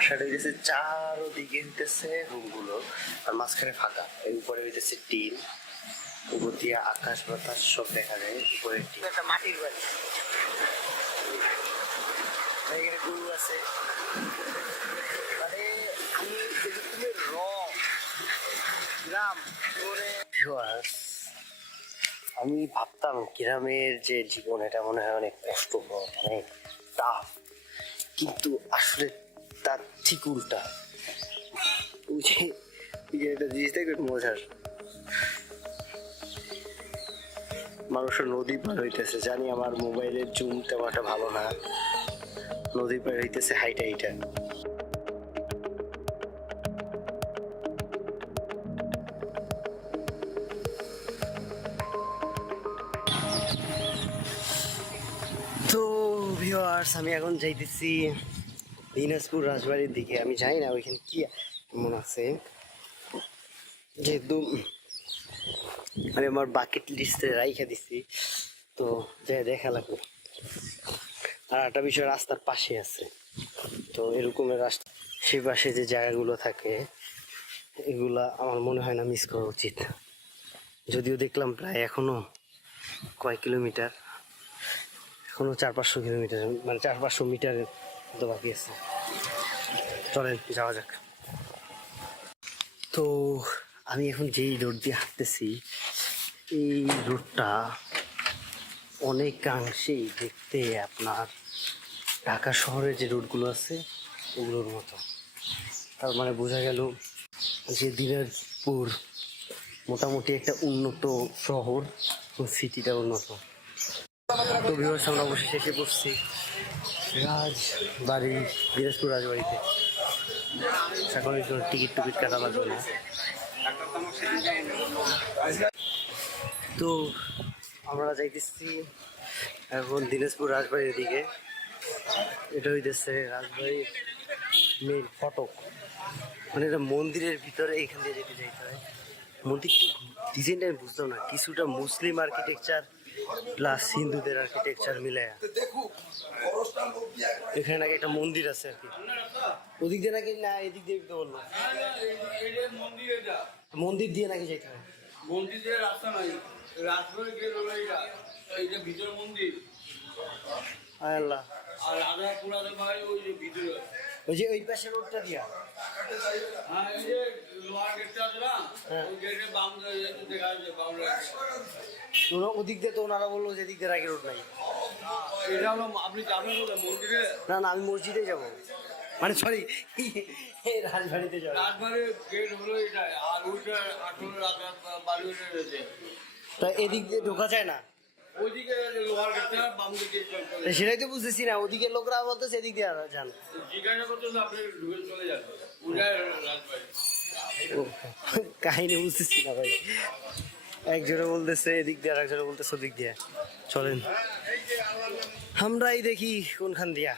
বাসাটা হইতেছে চারোদিকে হইতেছে রুমগুলো আর মাঝখানে ফাঁকা। এর উপরে হইতেছে টিন উপর দিয়ে আকাশ বাতাস সব দেখা যায় উপরে টিন। মাটির বাড়ি। এখানে গরু আছে। মানে আমি তুমি র। গ্রাম আমি ভাবতাম গ্রামের যে জীবন এটা মনে হয় অনেক কষ্ট অনেক টাফ কিন্তু আসলে তার ঠিক উল্টা। মজার। মানুষের নদী পার হইতেছে, জানি আমার মোবাইলের জুম তেমন একটা ভালো না। নদী পার হইতেছে হাইটা হাইটা তো ভিউয়ার্স আমি এখন যাইতেছি দিনাজপুর রাজবাড়ির দিকে, আমি জানি না ওইখানে কি মনে আছে। যেহেতু আমি আমার বাকেট লিস্টে রাইখা দিছি, তো যাই, দেখা লাগবে। আর একটা বিষয়, রাস্তার পাশে আছে। তো এরকমের রাস্তা সেই পাশে যে জায়গাগুলো থাকে, এগুলা আমার মনে হয় না মিস করা উচিত। যদিও দেখলাম প্রায় এখনও কয় কিলোমিটার, এখনও চার পাঁচশো কিলোমিটার মানে চার পাঁচশো মিটারের মতো বাকি আছে। চলেন, যাওয়া যাক। তো আমি এখন যেই রোড দিয়ে হাঁটতেছি, এই রোডটা অনেকাংশেই দেখতে আপনার ঢাকা শহরের যে রোডগুলো আছে, ওগুলোর মতো। তার মানে বোঝা গেল যে দিনাজপুর মোটামুটি একটা উন্নত শহর সিটিটা উন্নত। তো বিবাহ আমরা অবশ্যই শেষে পড়ছি। রাজবাড়ি দিনাজপুর রাজবাড়িতে। এখন একটু টিকিট টুকিট কাটা লাগবে না তো আমরা যাইতেছি এখন দিনাজপুর রাজবাড়ির দিকে। এটা হইতেছে রাজবাড়ির মেন ফটক। মানে এটা মন্দিরের ভিতরে এখান দিয়ে যেতে যাইতে হয়। মন্দির ডিজাইনটা আমি বুঝতাম না। কিছুটা মুসলিম আর্কিটেকচার প্লাস হিন্দুদের আর্কিটেকচার মিলে এখানে নাকি একটা মন্দির আছে আর কি। ওদিক দিয়ে নাকি না এদিক দিয়ে তো বলল মন্দির দিয়ে নাকি যেতে হয়। দিয়ে রাস্তা নাই। রাজবাড়ি হলো এইটা। এইটা ভিতরে মন্দির। আয় আল্লাহ। আর পুরাতন বাড়ি ওই যে ভিতরে ওই যে ওই পাশে রোডটা দিয়া। হ্যাঁ হ্যাঁ। ওদিক দিয়ে তো ওনারা বলল যে দিয়ে রোড নাই। এটা হলো আপনি যাবেন মন্দিরে? না না আমি মসজিদে যাব। মানে সরি রাজবাড়িতে যাব। রাজবাড়ির গেট হলো এটা আর ওইটা আঠেরো রাজা বাড়ি রয়েছে তা এদিক দিয়ে ঢোকা যায় না? সেটাই তো বুঝতেছি না ওদিকে লোকরা বলতেছে এদিক দিয়ে যান। চলে যান। কাহিনী বুঝতেছি না ভাই। একজনে বলতেছে এদিক দিয়ে আর একজনে বলতেছে ওদিক দিয়ে। চলেন। আমরাই দেখি কোনখান দিয়া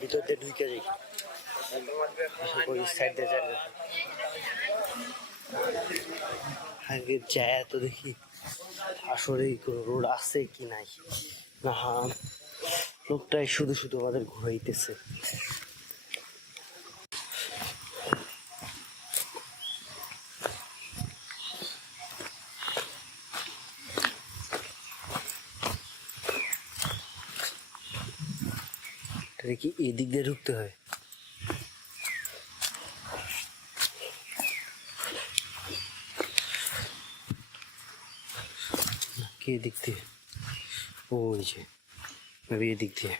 ভিতর দিয়ে ঢুকে যাই আশা করি সাইড যায় তো দেখি আসলে কোনো রোড আছে কি নাই। না, লোকটাই শুধু শুধু আমাদের ঘুরাইতেছে। এটা কি এদিক দিয়ে ঢুকতে হয়? কি এদিক দিয়ে। ওই যে, ভাবি এদিক দিয়ে।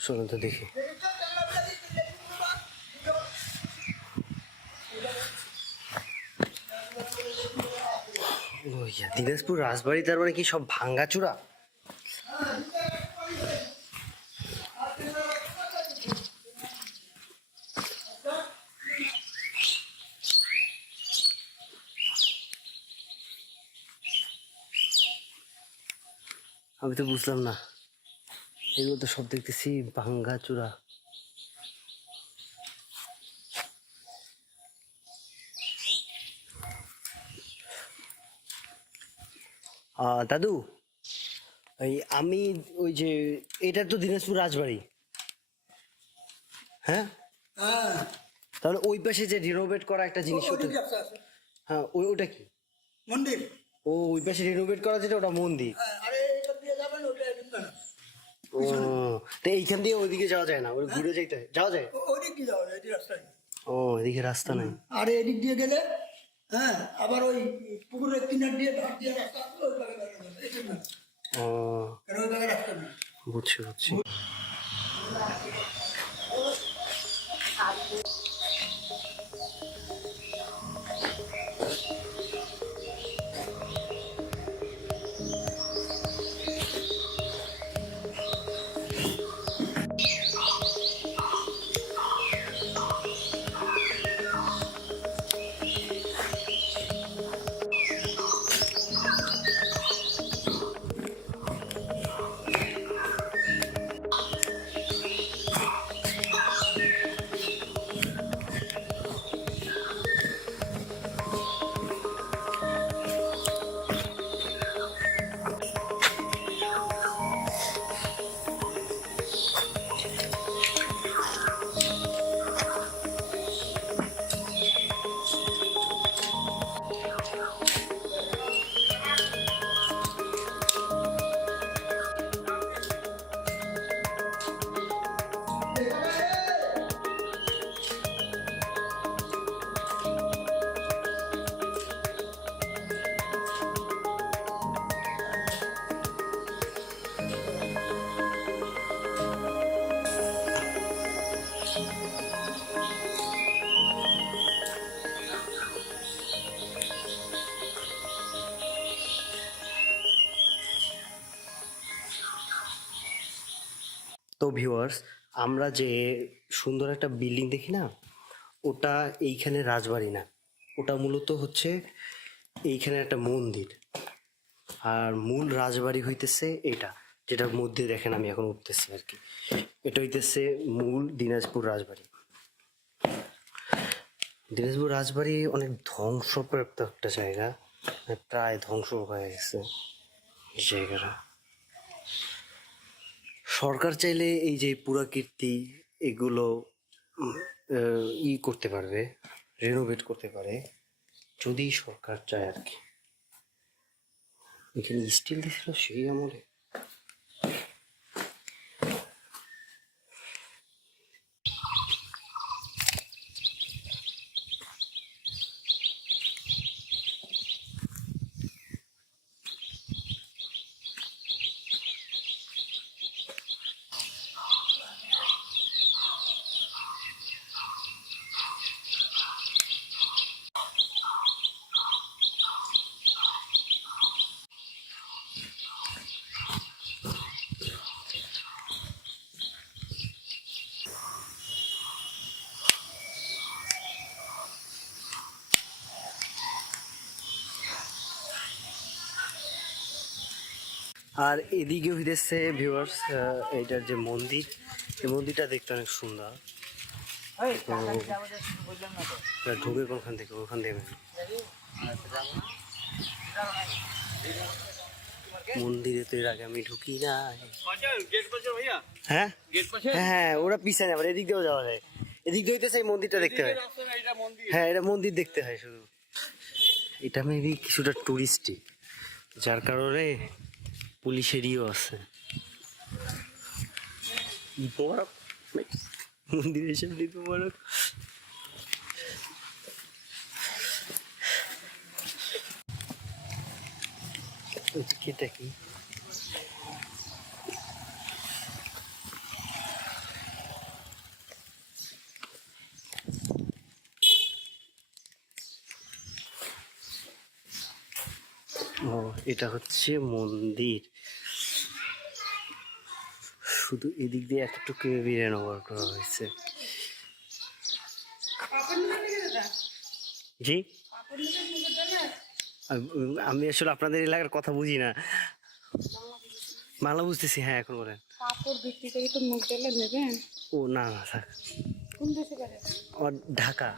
শোনো তো দেখি। দিনাজপুর রাজবাড়ি তার মানে কি সব ভাঙ্গাচুরা? আমি তো বুঝলাম না। এগুলো তো সব দেখতেছি ভাঙ্গা চূড়া। দাদু আমি ওই যে এটা তো দিনাজপুর রাজবাড়ি। হ্যাঁ? তাহলে ওই পাশে যে রিনোভেট করা একটা জিনিস হ্যাঁ ওই ওটা কি? মন্দির। ও ওই পাশে রিনোভেট করা যেটা ওটা মন্দির। ও তো এইখান দিয়ে ওইদিকে যাওয়া যায় না ওই ঘুরে যাইতে হয়। যাওয়া যায়? ওইদিক দিয়ে যাওয়া যায় রাস্তা রাস্তায় ও এদিকে রাস্তা নাই। আর এদিক দিয়ে গেলে হ্যাঁ আবার ওই পুকুরের কিনার দিয়ে ধার দিয়ে রাস্তা ওই দাঁড়িয়ে ও। ওই জায়গায় রাস্তা নেই? বুঝছি বুঝছি। তো ভিউয়ার্স আমরা যে সুন্দর একটা বিল্ডিং দেখি না, ওটা এইখানে রাজবাড়ি না। ওটা মূলত হচ্ছে এইখানে একটা মন্দির। আর মূল রাজবাড়ি হইতেছে এটা, যেটার মধ্যে দেখেন আমি এখন উঠতেছি আর কি। এটা হইতেছে মূল দিনাজপুর রাজবাড়ি। দিনাজপুর রাজবাড়ি অনেক ধ্বংসপ্রাপ্ত একটা জায়গা মানে প্রায় ধ্বংস হয়ে গেছে জায়গাটা। সরকার চাইলে এই যে পুরাকীর্তি এগুলো ই করতে পারবে রেনোভেট করতে পারে, যদি সরকার চায় আর কি। এখানে স্টিল দিয়েছিল সেই আমলে। আর এদিকে হইতেছে ভিউয়ার্স এইটার যে মন্দির, এই মন্দিরটা দেখতে অনেক সুন্দর। ঢুকে কোনখান থেকে, ওখান থেকে মন্দিরে তো এর আগে আমি ঢুকি না হ্যাঁ? হ্যাঁ ওরা পিছনে, আবার এদিক দিয়েও যাওয়া যায়। এদিক দিয়ে হইতেছে এই মন্দিরটা দেখতে হয়। হ্যাঁ এটা মন্দির দেখতে হয় শুধু। এটা মেবি কিছুটা টুরিস্টই যার কারণে পুলিশেরইও আছে। বরফ মন্দিরের সামনে বরফ এটা কি? ও এটা হচ্ছে মন্দির। শুধু এদিক দিয়ে এতটুকু রেনোভার করা হয়েছে। জি? আমি আসলে আপনাদের এলাকার কথা বুঝি না। বাংলা বুঝতেছি হ্যাঁ এখন বলেন। কাপড় বিক্রি করে তো মুখ দিলে নেবেন? ও না না থাক। কোন দেশে ও ঢাকা।